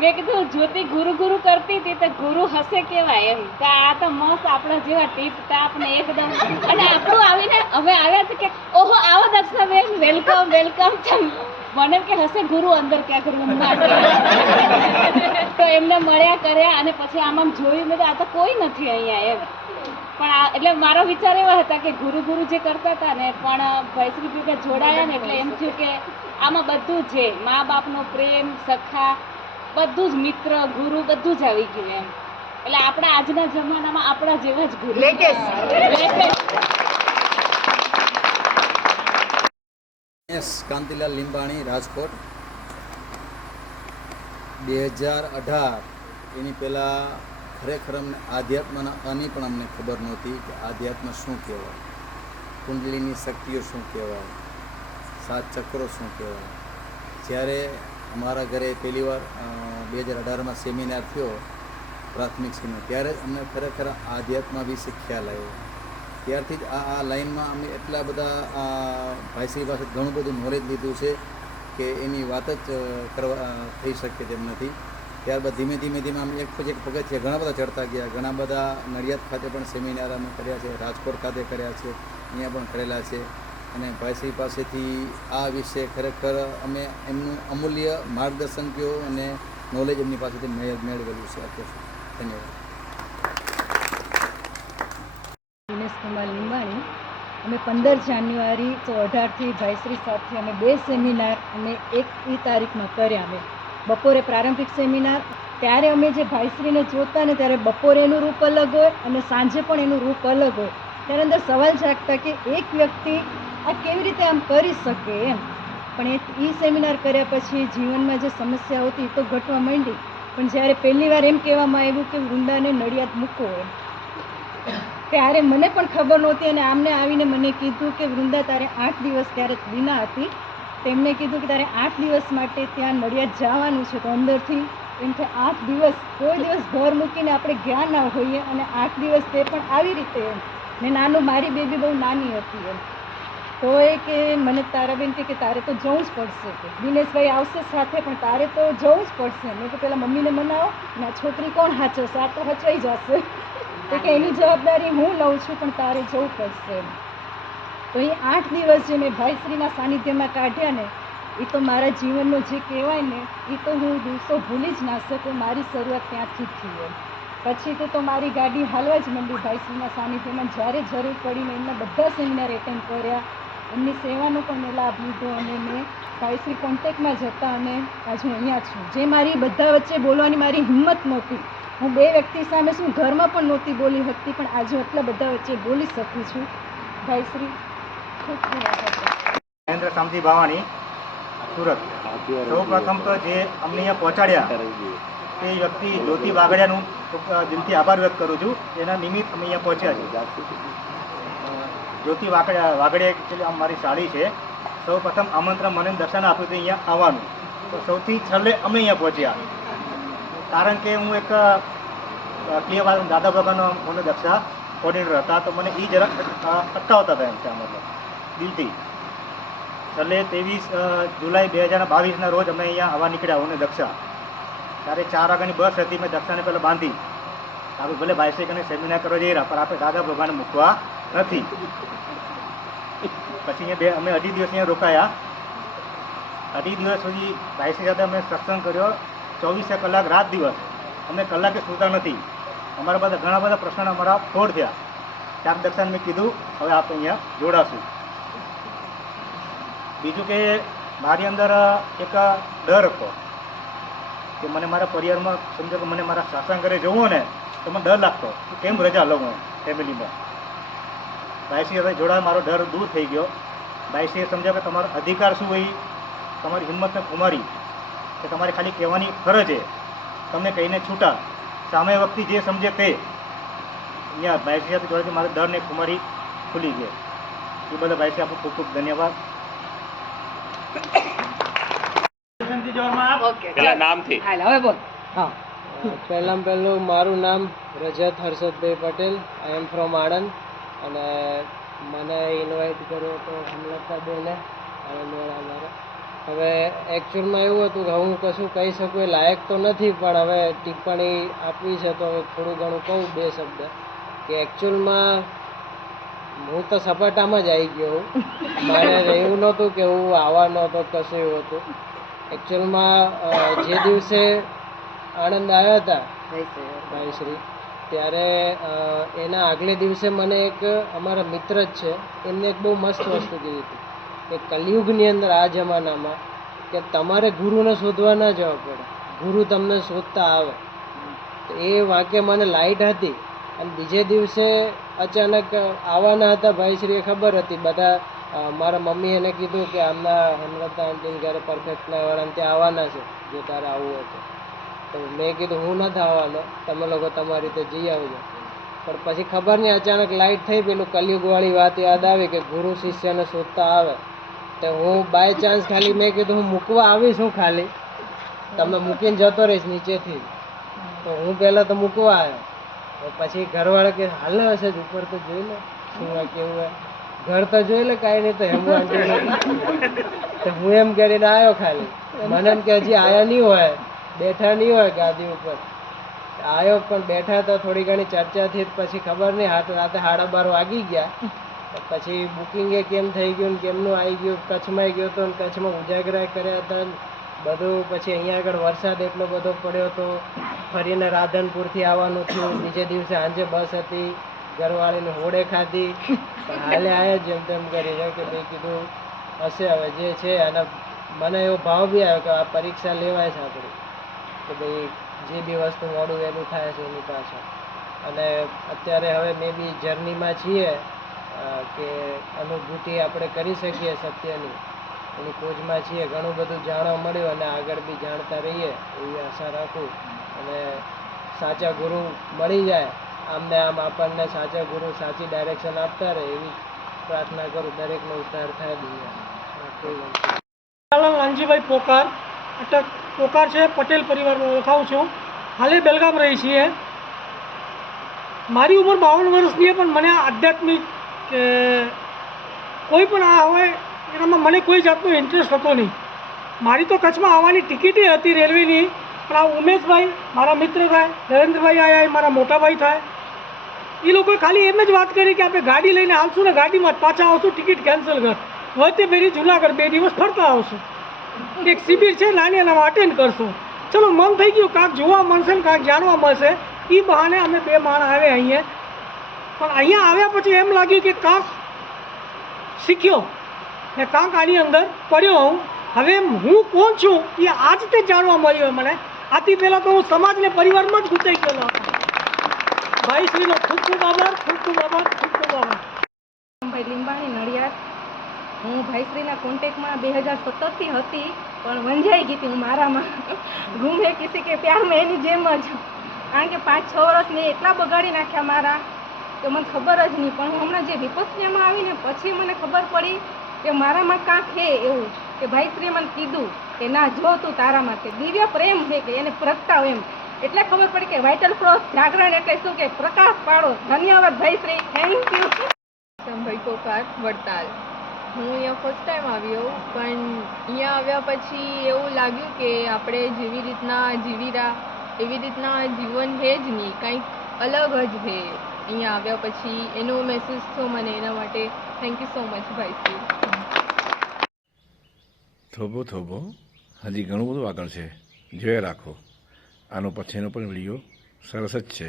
મેં કીધું, જ્યોતિ ગુરુ ગુરુ કરતી હતી તો ગુરુ હશે કેવાય એમ. કે આ તો મસ્ત આપણા જેવા ટીપ ટાપ ને એકદમ. અને આપણું આવીને અમે આવ્યા તો કે, ઓહો, આવો દક્ષાબેન વેલકમ વેલકમ. મને કે, હશે ગુરુ અંદર ક્યાંક રૂમમાં. તો એમને મળ્યા, કર્યા અને પછી આમ આમ જોયું. મેં આ તો કોઈ નથી અહીંયા એમ. પણ આ, એટલે મારો વિચાર એવા હતા કે ગુરુ ગુરુ જે કરતા હતા ને, પણ ભાઈશ્રી ભેગા જોડાયા ને, એટલે એમ થયું કે આમાં બધું છે. મા બાપનો પ્રેમ, સખા બધું જ મિત્ર ગુરુ બધું જ આવી ગયું એમ. એટલે આપણા આજના જમાનામાં આપણા જેવા જ ગુરુ. Latest. કાંતિલાલ લીંબાણી રાજકોટ. બે હજાર અઢાર. એની પહેલાં ખરેખર અમને આધ્યાત્મના આની પણ અમને ખબર નહોતી કે આધ્યાત્મ શું કહેવાય? કુંડલીની શક્તિઓ શું કહેવાય? સાત ચક્રો શું કહેવાય? જ્યારે અમારા ઘરે પહેલીવાર બે હજાર અઢારમાં સેમિનાર થયો પ્રાથમિક સ્કૂલનો ત્યારે જ અમને ખરેખર આધ્યાત્મ વિશે ખ્યાલ આવ્યો. ત્યારથી જ આ આ લાઈનમાં અમે એટલા બધા ભાઈશ્રી પાસે ઘણું બધું નોલેજ લીધું છે કે એની વાત જ કરવા થઈ શકે તેમ નથી. ત્યારબાદ ધીમે ધીમે ધીમે અમે એક પછી એક પગથિયા ઘણા બધા ચડતા ગયા. ઘણા બધા નડિયાદ ખાતે પણ સેમિનાર અમે કર્યા છે, રાજકોટ ખાતે કર્યા છે, અહીંયા પણ કરેલા છે. અને ભાઈશ્રી પાસેથી આ વિશે ખરેખર અમે એમનું અમૂલ્ય માર્ગદર્શન કહો અને નોલેજ એમની પાસેથી મેળ- મેળવેલું છે. અત્યાર ધન્યવાદ. દિનેશ કુમાર લીંબાણી. અમે પંદર જાન્યુઆરી તો અઢારથી ભાઈશ્રી સાથે અમે બે સેમિનાર અમે એક ઈ તારીખમાં કર્યા અમે. બપોરે પ્રારંભિક સેમિનાર. ત્યારે અમે જે ભાઈશ્રીને જોતા ને ત્યારે બપોરે એનું રૂપ અલગ હોય અને સાંજે પણ એનું રૂપ અલગ હોય. ત્યારે અંદર સવાલ જાગતા કે એક વ્યક્તિ આ કેવી રીતે આમ કરી શકે એમ? પણ એ એ સેમિનાર કર્યા પછી જીવનમાં જે સમસ્યા હતી એ તો ઘટવા માંડી. પણ જ્યારે પહેલી વાર એમ કહેવામાં આવ્યું કે વૃંદાને નડિયાદ મૂકો એમ. ત્યારે મને પણ ખબર નહોતી અને આમને આવીને મને કીધું કે વૃંદા, તારે આઠ દિવસ ત્યારે વિના હતી. તેમણે કીધું કે તારે આઠ દિવસ માટે ત્યાં નડિયાદ જવાનું છે તો અંદરથી. એમ કે આઠ દિવસ, કોઈ દિવસ ઘર મૂકીને આપણે ગયા ના હોઈએ અને આઠ દિવસ તે પણ આવી રીતે એમ. ને નાનું, મારી બેબી બહુ નાની હતી એમ. તો એ કે મને તારા બેન કે તારે તો જવું જ પડશે કે. દિનેશભાઈ આવશે સાથે, પણ તારે તો જવું જ પડશે. મેં તો પહેલાં મમ્મીને મનાવો, ને આ છોકરી કોણ હાચવશે? આ તો હચવાઈ જશે. તો કે એની જવાબદારી હું લઉં છું, પણ તારે જવું પડશે તો એ આઠ દિવસ જે મેં ભાઈશ્રીના સાનિધ્યમાં કાઢ્યા ને એ તો મારા જીવનનો જે કહેવાય ને એ તો હું દિવસો ભૂલી જ ના શકું, મારી શરૂઆત ત્યાંથી થઈ એમ. પછી તો તો મારી ગાડી હાલવા જ મંડી ભાઈશ્રીના સાનિધ્યમાં. જ્યારે જરૂર પડી ને એમના બધા સેમિનાર એટેન્ડ કર્યા એમની સેવાનો પણ મેં લાભ લીધો અને મેં ભાઈશ્રી કોન્ટેક્ટમાં જતા અને આજે અહીંયા છું. જે મારી બધા વચ્ચે બોલવાની મારી હિંમત નહોતી. હું બે વ્યક્તિ સામે શું ઘરમાં પણ નહોતી બોલી શકતી, પણ આજે એટલા બધા વચ્ચે બોલી શકું છું. ભાઈશ્રી ખૂબ મહેન્દ્ર શામજી ભાવાણી, સુરત. સૌ પ્રથમ તો જે અમને અહીંયા પહોંચાડ્યા, તે વ્યક્તિ જ્યોતિ વાઘડિયાનું દિલથી આભાર વ્યક્ત કરું છું. એના નિમિત્ત અમે અહીંયા પહોંચ્યા છીએ. જ્યોતિ વાગડિયા વાગડિયા એકચ્યુઅલી આમ મારી સાડી છે. સૌ પ્રથમ આમંત્રણ મને દર્શન આપ્યું હતું અહીંયા આવવાનું. તો સૌથી છેલ્લે અમે અહીંયા પહોંચ્યા. કારણ કે હું એક ક્લિયર દાદા ભગવાનનો મને દક્ષા કોર્ડિનેટર હતા, તો મને એ જરા અટકાવતા હતા એમ ત્યાં મતલબ, દિલથી. છેલ્લે ત્રેવીસ જુલાઈ બે હજાર બાવીસના રોજ અમે અહીંયા આવવા નીકળ્યા હું દક્ષા. ત્યારે ચાર વાગ્યાની બસ હતી, મેં દક્ષાને પહેલાં બાંધી. આપણે ભલે અને સેમિનાર કરવા જઈ રહ્યા, પણ આપણે દાદા ભગવાનને મૂકવા નથી. પછી અહીંયા બે અમે અઢી દિવસ અહીંયા રોકાયા. અઢી દિવસ સુધી ભાઈસી સાથે અમે સત્સંગ કર્યો. ચોવીસે કલાક રાત દિવસ. અમે કલાકે સૂતા નથી. અમારા બધા ઘણા બધા પ્રશ્ન અમારા ફોડ થયા. ચાર દર્શન મેં કીધું, હવે આપણે અહીંયા જોડાશું. બીજું કે મારી અંદર એક ડર હતો કે મને મારા પરિવારમાં સમજો કે મને મારા સાસણ ઘરે જવું ને, તો મને ડર લાગતો, કેમ રજા લઉં હું ફેમિલીમાં? ભાઈશ્રી સાથે જોડાવા મારો ડર દૂર થઈ ગયો. ભાઈશ્રીએ સમજ્યા કે તમારો અધિકાર શું હોય? તમારી હિંમતને ખુમારી કે તમારે ખાલી કહેવાની ફરજ છે. તમને કહીને છૂટા. સામે વખતે જે સમજે તે. અહીંયા ભાઈશ્રી સાથે જોડેથી મારા ડરને ખુમારી ખુલી ગયો. એ બધા ભાઈશ્રી આપનો ખૂબ ખૂબ ધન્યવાદ. હવે બોલ. હા. પહેલાં પહેલું મારું નામ Rajat Harshadbhai Patel. I am from Anand અને મને ઇન્વાઇટ કર્યો તો હેમલતા બેને આણંદવાળા અમારા હવે એકચ્યુઅલમાં એવું હતું કે હું કશું કહી શકું એ લાયક તો નથી પણ હવે ટિપ્પણી આપવી છે તો હવે થોડું ઘણું કહું બે શબ્દ. કે એકચ્યુઅલમાં હું તો સપાટામાં જ આવી ગયો હું. મારે એવું નહોતું કે હું આવવા નહોતો કશું એવું હતું. એકચ્યુઅલમાં જે દિવસે આણંદ આવ્યા હતા ભાઈશ્રી ત્યારે એના આગલે દિવસે મને એક અમારા મિત્ર જ છે, એમને એક બહુ મસ્ત વસ્તુ કીધી હતી. કે કલયુગની અંદર આ જમાનામાં કે તમારે ગુરુને શોધવા ના જવા પડે. ગુરુ તમને શોધતા આવે. તો એ વાક્ય મને લાઈટ હતી. અને બીજે દિવસે અચાનક આવવાના હતા ભાઈશ્રીએ ખબર હતી. બધા મારા મમ્મી એને કીધું કે આમના હનવતા આંટીને ઘરે પરફેક્ટ વાળાને ત્યાં આવવાના છે. જો તારે આવવું હોય તો મેં કીધું હું નથી આવવાનો તમે લોકો તમારી રીતે જઈ આવજો. પણ પછી ખબર નહીં, અચાનક લાઇટ થઈ પેલું કલયુગવાળી વાત યાદ આવી કે ગુરુ શિષ્યને શોધતા આવે. તો હું બાય ચાન્સ ખાલી મેં કીધું હું મૂકવા આવીશ હું ખાલી. તમે મૂકીને જતો રહીશ નીચેથી. તો હું પહેલાં તો મૂકવા આવ્યો. પછી ઘરવાળા કે હાલ હશે જ, ઉપર તો જોઈ લે. શું કેવું હોય. ઘર તો જોઈ લે, કાંઈ નહીં તો એમ તો હું એમ કરીને આવ્યો ખાલી. મને એમ કે હજી આયા નહીં હોય. બેઠા નહીં હોય ગાદી ઉપર. આવ્યો પણ બેઠા તો થોડી ઘણી ચર્ચા થઈ, પછી ખબર નહીં, હાથ રાતે સાડા બાર વાગી ગયા. પછી બુકિંગ કેમ થઈ ગયું ને કેમનું આવી ગયું? કચ્છમાં ગયો હતો ને કચ્છમાં ઉજાગરા કર્યા હતા બધું. પછી અહીંયા આગળ વરસાદ એટલો બધો પડ્યો હતો ફરીને રાધનપુરથી આવવાનું થયું. બીજે દિવસે સાંજે બસ હતી, ઘરવાળીને હોડે ખાધી. હાલે આવ્યા જેમ તેમ કરી કે ભાઈ કીધું હશે હવે જે છે, અને મને એવો ભાવ બી આવ્યો કે આ પરીક્ષા લેવાય છે આપણી. કે ભાઈ જે બી વસ્તુ મોડું વહેલું થાય છે એની પાછળ. અને અત્યારે હવે મે બી જર્નીમાં છીએ કે અનુભૂતિ આપણે કરી શકીએ સત્યની. એની ખોજમાં છીએ, ઘણું બધું જાણવા મળ્યું અને આગળ બી જાણતા રહીએ, એવી આશા રાખું. અને સાચા ગુરુ મળી જાય, આમને આમ આપણને સાચા ગુરુ સાચી ડાયરેક્શન આપતા રહે, એવી પ્રાર્થના કરું, દરેકનો ઉદ્ધાર થાય દુનિયા કોઈ વાંધો લાલ લાલજીભાઈ પોકાર, અટક. પોકાર છે, પટેલ પરિવારમાં ઓળખાવું છું. હાલે બેલગામ રહી છીએ. મારી ઉંમર બાવન વર્ષની છે, પણ મને આધ્યાત્મિક, કે કોઈ પણ આ હોય, એનામાં મને કોઈ જાતનો ઇન્ટરેસ્ટ હતો નહીં. મારી તો કચ્છમાં આવવાની ટિકિટે હતી રેલવેની, પણ આ ઉમેશભાઈ, મારા મિત્ર થાય, નરેન્દ્રભાઈ આયા મારા મોટાભાઈ થાય. એ લોકોએ ખાલી એમ જ વાત કરી કે આપણે ગાડી લઈને આવશું ને ગાડીમાં જ પાછા આવશું ટિકિટ કેન્સલ કર. વચ્ચે ફેરી જુનાગઢ બે દિવસ ફરતા આવશું. એક શિબિર છે, નાની એનામાં અટેન્ડ કરશું. ચલો, મન થઈ ગયું કાંક જોવા મળશે ને કાંક જાણવા મળશે. એ બહાને અમે બે માણ આવ્યા અહીંયા. પણ અહીંયા આવ્યા પછી એમ લાગ્યું કે કાંક શીખ્યો. ને કાંક આની અંદર પડ્યો હું. હવે હું કોણ છું? એ આજ તે જાણવા મળ્યું મને. આથી પહેલાં તો હું સમાજને પરિવારમાં જ ગુચાઈ ગયેલો ભાઈ શ્રીનો ખૂબ ખૂબ આભાર, ખૂબ ખૂબ આભાર, ખૂબ ખૂબ આભાર. લીંબાણી, નડિયાદ. હું ભાઈશ્રીના કોન્ટેક્ટમાં બે હજાર સત્તરથી હતી, પણ વંજાઈ ગઈ હતી હું મારામાં. ગુમ હે કિસી કે પ્યારમાં એની જેમ જ. કારણ કે પાંચ છ વર્ષ મેં એટલા બગાડી નાખ્યા મારા કે મને ખબર જ નહીં. પણ હું હમણાં જે વિપક્ષમાં આવીને પછી મને ખબર પડી કે મારામાં કાંક છે એવું કે ભાઈશ્રીએ મને કીધું કે ના, જો તું તારામાં છે. દિવ્ય પ્રેમ છે કે એને પ્રગટાવ એમ. એટલે ખબર પડી કે વાઇટલ ક્રોસ જાગરણ એટલે શું કે પ્રકાશ પાડો. ધન્યવાદ ભાઈશ્રી. થેન્ક યુ ભાઈ કોકાર વડતાલ. હું અહીંયા ફર્સ્ટ ટાઈમ આવ્યો પણ અહીંયા આવ્યા પછી એવું લાગ્યું કે આપણે જેવી રીતના જીવી રહ્યા એવી રીતના જીવન છે જ નહીં, કંઈક અલગ જ છે અહીંયા આવ્યા પછી એનો મેસેજ થયો મને એના માટે. થેન્ક યુ સો મચ ભાઈશ્રી થોભો થોભો. હજી ઘણું બધું આગળ છે. જોયા રાખો. આનો પછીનો પણ વીડિયો સરસ જ છે.